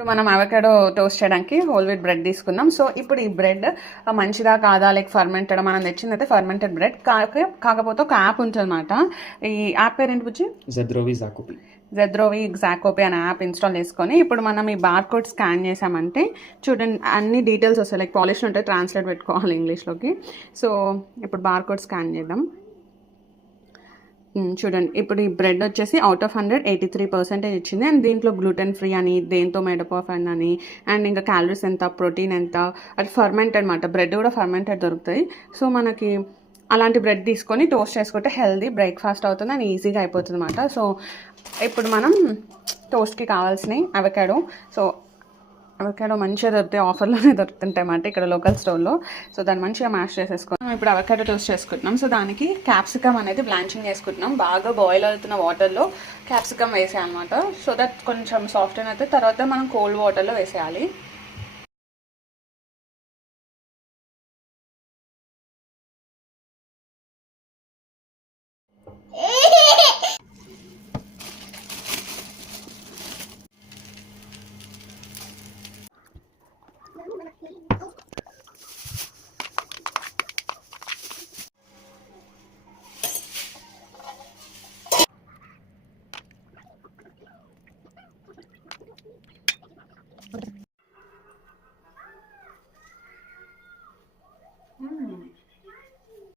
ఇప్పుడు మనం avocado toast చేయడానికి హోల్ వీట్ బ్రెడ్ తీసుకుందాం. సో ఇప్పుడు ఈ బ్రెడ్ మంచిదా కాదా, లైక్ ఫర్మెంటెడ్, మనం తెచ్చిందైతే ఫర్మెంటెడ్ బ్రెడ్ కాకపోతే ఒక యాప్ ఉంటుంది అనమాట. ఈ యాప్ పేరు ఏంటి బుజ్జి? జెద్రోవి జాకోపి అనే యాప్ ఇన్స్టాల్ చేసుకొని ఇప్పుడు మనం ఈ బార్ కోడ్ స్కాన్ చేసామంటే చూడండి అన్ని డీటెయిల్స్ వస్తాయి. లైక్ పాలిష్ ఉంటాయి, ట్రాన్స్లేట్ పెట్టుకోవాలి ఇంగ్లీష్లోకి. సో ఇప్పుడు బార్ కోడ్ స్కాన్ చేద్దాం. చూడండి ఇప్పుడు ఈ బ్రెడ్ వచ్చేసి అవుట్ ఆఫ్ 100 83% ఇచ్చింది. అండ్ దీంట్లో గ్లూటెన్ ఫ్రీ అని, దేంతో మేడప్ ఆఫ్ అని, అండ్ ఇంకా క్యాలరీస్ ఎంత, ప్రోటీన్ ఎంత, అది ఫర్మెంటెడ్ అనమాట. బ్రెడ్ కూడా ఫర్మెంటెడ్ దొరుకుతాయి. సో మనకి అలాంటి బ్రెడ్ తీసుకొని టోస్ట్ చేసుకుంటే హెల్దీ బ్రేక్ఫాస్ట్ అవుతుంది అండ్ ఈజీగా అయిపోతుంది అనమాట. సో ఇప్పుడు మనం టోస్ట్కి కావాల్సినవి అవకాడో. సో అవకాడో మంచిగా దొరుకుతాయి, ఆఫర్లోనే దొరుకుతుంటాయి అన్నమాట ఇక్కడ లోకల్ స్టోర్లో. సో దాన్ని మంచిగా మ్యాష్ చేసేసుకున్నాం. ఇప్పుడు అవకాడో టోస్ట్ చేసుకుంటున్నాం. సో దానికి క్యాప్సికమ్ అనేది బ్లాంచింగ్ చేసుకుంటున్నాం. బాగా బాయిల్ అవుతున్న వాటర్లో క్యాప్సికమ్ వేసేయాలన్నమాట. సో దట్ కొంచెం సాఫ్ట్ అయితే తర్వాత మనం కోల్డ్ వాటర్లో వేసేయాలి.